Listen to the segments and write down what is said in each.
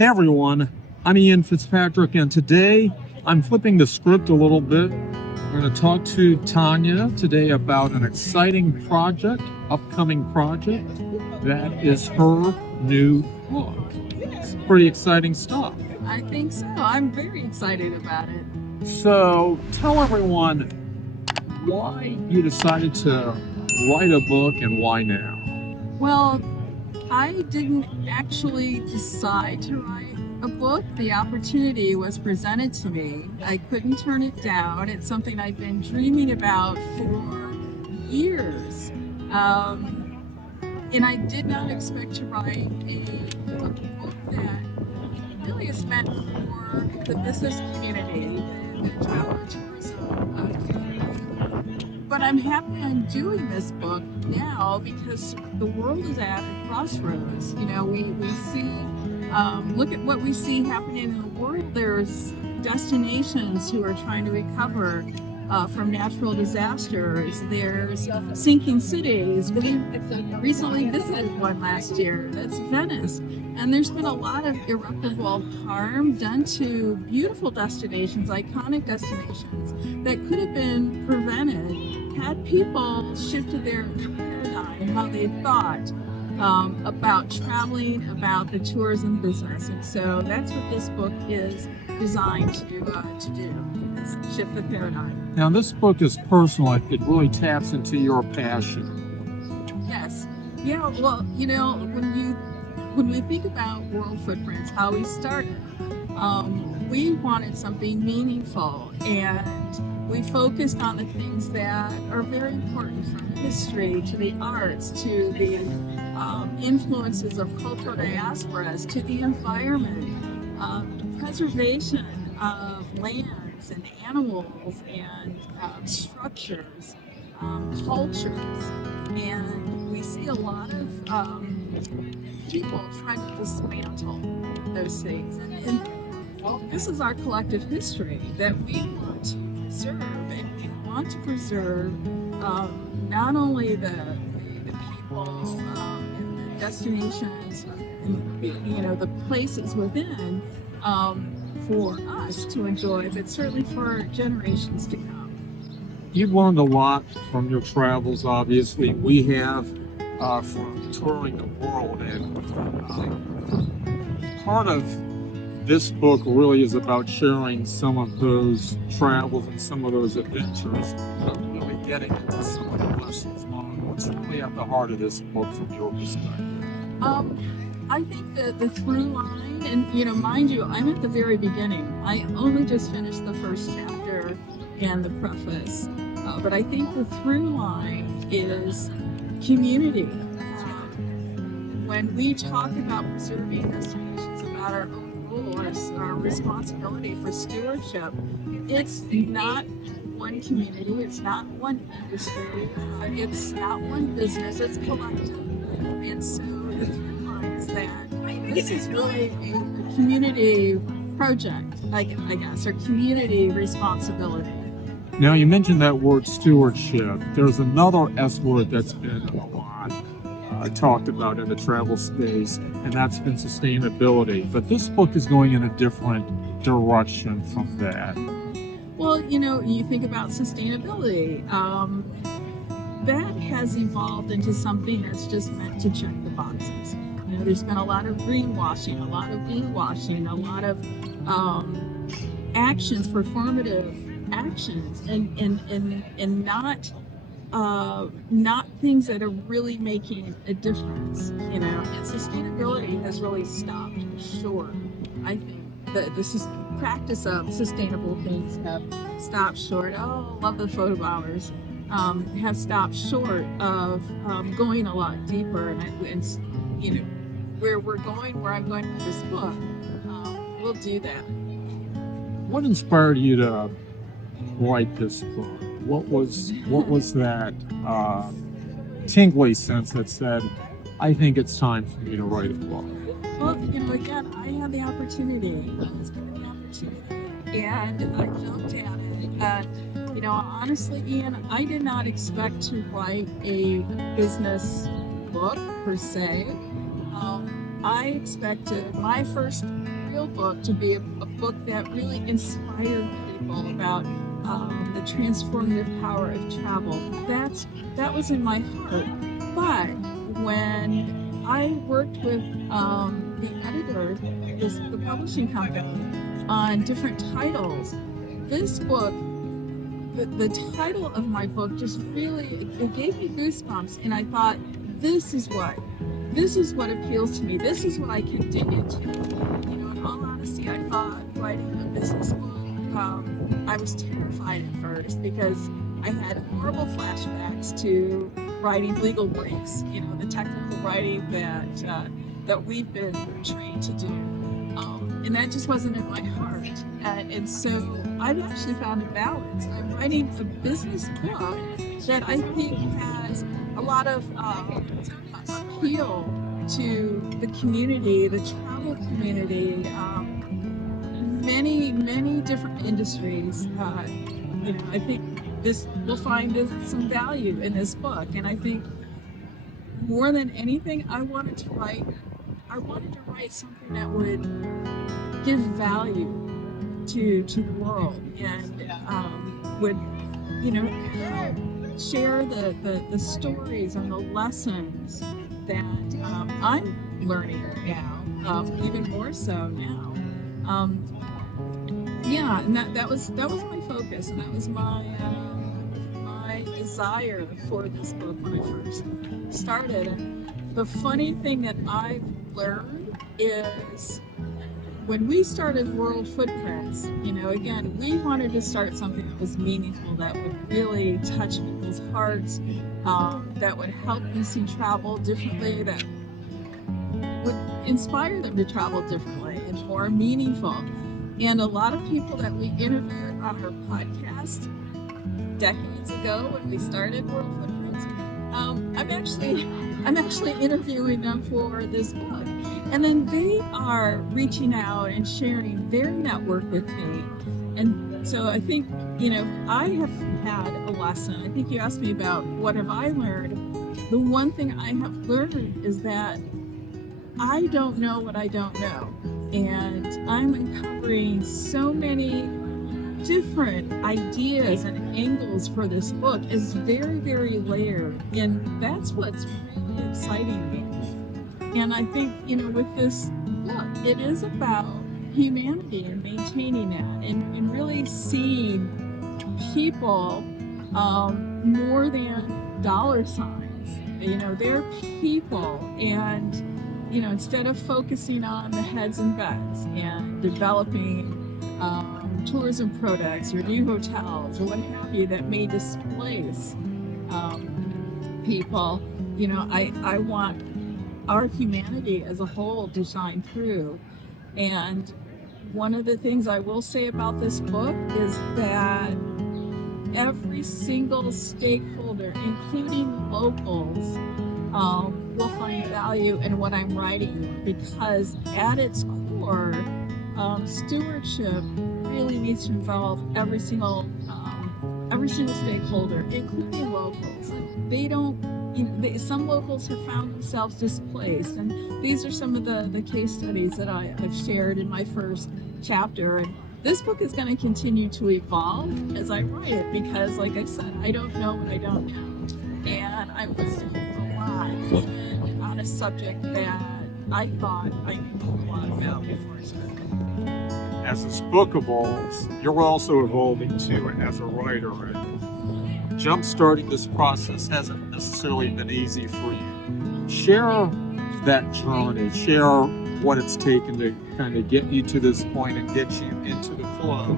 Hey everyone, I'm Ian Fitzpatrick, and today I'm flipping the script a little bit. We're going to talk to Tanya today about an exciting project, upcoming project, that is her new book. It's pretty exciting stuff. I think so. I'm very excited about it. So tell everyone why you decided to write a book and why now. Well, I didn't actually decide to write a book. The opportunity was presented to me. I couldn't turn it down. It's something I've been dreaming about for years. And I did not expect to write a book that really is meant for the business community, the travel and tourism community. But I'm happy I'm doing this book now because the world is at a crossroads. You know, we see, look at what we see happening in the world. There's destinations who are trying to recover from natural disasters. There's sinking cities. We recently visited one last year. That's Venice. And there's been a lot of irreparable harm done to beautiful destinations, iconic destinations, that could have been prevented had people shifted their paradigm, how they thought about traveling, about the tourism business. And so that's what this book is designed to do, is shift the paradigm. Now this book is personal. It really taps into your passion. Yes. Yeah, well, you know, when we think about World Footprints, how we started, we wanted something meaningful, and we focused on the things that are very important, from history to the arts to the influences of cultural diasporas to the environment, preservation of lands and animals and structures, cultures. And we see a lot of people trying to dismantle those things. And this is our collective history that we want to preserve, and we want to preserve not only the people and the destinations and, you know, the places within for us to enjoy, but certainly for generations to come. You've learned a lot from your travels, obviously. We have from touring the world, and part of this book really is about sharing some of those travels and some of those adventures, but really getting into some of the lessons learned. What's really at the heart of this book from your perspective? I think that the through line, and you know, mind you, I'm at the very beginning. I only just finished the first chapter and the preface, but I think the through line is community. When we talk about preserving destinations, about our own role, our responsibility for stewardship, it's not one community, it's not one industry, it's not one business, it's collective. And so the through line is that this is really a community project, I guess, or community responsibility. Now, you mentioned that word stewardship. There's another S word that's been a lot talked about in the travel space, and that's been sustainability. But this book is going in a different direction from that. Well, you know, you think about sustainability. That has evolved into something that's just meant to check the boxes. You know, there's been a lot of greenwashing, a lot of blue-washing, a lot of actions, performative actions, and not things that are really making a difference. You know, and sustainability has really stopped short. I think this is practice of sustainable things have stopped short. Oh, love the photo bombers. Have stopped short of going a lot deeper, and you know, where we're going, where I'm going with this book, we'll do that. What inspired you to write this book? What was that tingly sense that said, I think it's time for me to write a book? Well, you know, again, I had the opportunity. I was given the opportunity, and I jumped at it. And you know, honestly, Ian, I did not expect to write a business book per se. I expected my first real book to be a book that really inspired people about the transformative power of travel. That was in my heart. But when I worked with the editor, the publishing company, on different titles, this book, the title of my book just really, it gave me goosebumps, and I thought, this is what appeals to me. This is what I can dig into. You know, in all honesty, I thought writing a business book, I was terrified at first because I had horrible flashbacks to writing legal briefs, you know, the technical writing that we've been trained to do. And that just wasn't in my heart. And so I've actually found a balance. I'm writing a business book that I think has a lot of appeal to the community, the travel community, many different industries. You know, I think this will find some value in this book, and I think more than anything, I wanted to write something that would give value to the world, and would, you know, share the stories and the lessons that I'm learning now, even more so now. Yeah, and that was my focus, and that was my desire for this book when I first started. And the funny thing that I've learned is, when we started World Footprints, you know, again, we wanted to start something that was meaningful, that would really touch people's hearts, that would help them see travel differently, that would inspire them to travel differently and more meaningful. And a lot of people that we interviewed on our podcast decades ago when we started World Footprints, I'm actually interviewing them for this book. And then they are reaching out and sharing their network with me. And so I think, you know, I have had a lesson. I think you asked me about what have I learned. The one thing I have learned is that I don't know what I don't know. And I'm uncovering so many different ideas and angles for this book. Is very, very layered. And that's what's really exciting me. And I think, you know, with this book, it is about humanity and maintaining that, and really seeing people more than dollar signs. You know, they're people, and, you know, instead of focusing on the heads and beds and developing tourism products or new hotels or what have you that may displace people, you know, I want our humanity as a whole to shine through. And one of the things I will say about this book is that every single stakeholder, including locals, will find value in what I'm writing, because at its core, stewardship really needs to involve every single stakeholder, including locals. They don't, you know, some locals have found themselves displaced, and these are some of the case studies that I've shared in my first chapter. And this book is going to continue to evolve as I write it, because, like I said, I don't know what I don't know, and I'm listening a lot, even on a subject that I thought I knew a lot about before I started. As this book evolves, you're also evolving too as a writer. And jump-starting this process hasn't necessarily been easy for you. Share that journey. Share what it's taken to kind of get you to this point and get you into the flow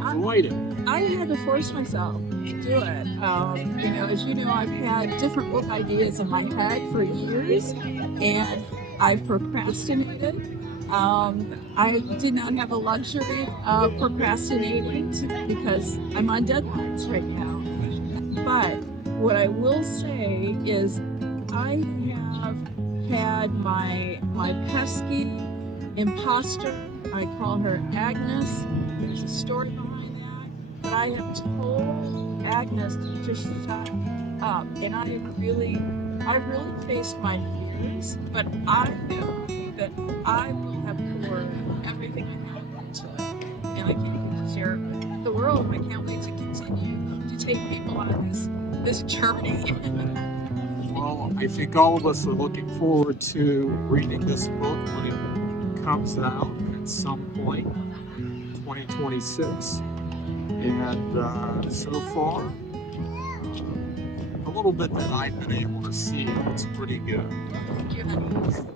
of writing. I had to force myself to do it. You know, as you know, I've had different book ideas in my head for years, and I've procrastinated. I did not have a luxury of procrastinating because I'm on deadlines right now. But what I will say is, I have had my pesky imposter. I call her Agnes. There's a story behind that. But I have told Agnes to just shut up, and I've really faced my fear. is, but I know that I will have poured everything I have into it, and I can't wait to share it with the world. I can't wait to continue to take people on this journey. Well, I think all of us are looking forward to reading this book when it comes out at some point, 2026. And so far, a little bit that I've been able to see, it's pretty good. Thank you, honey.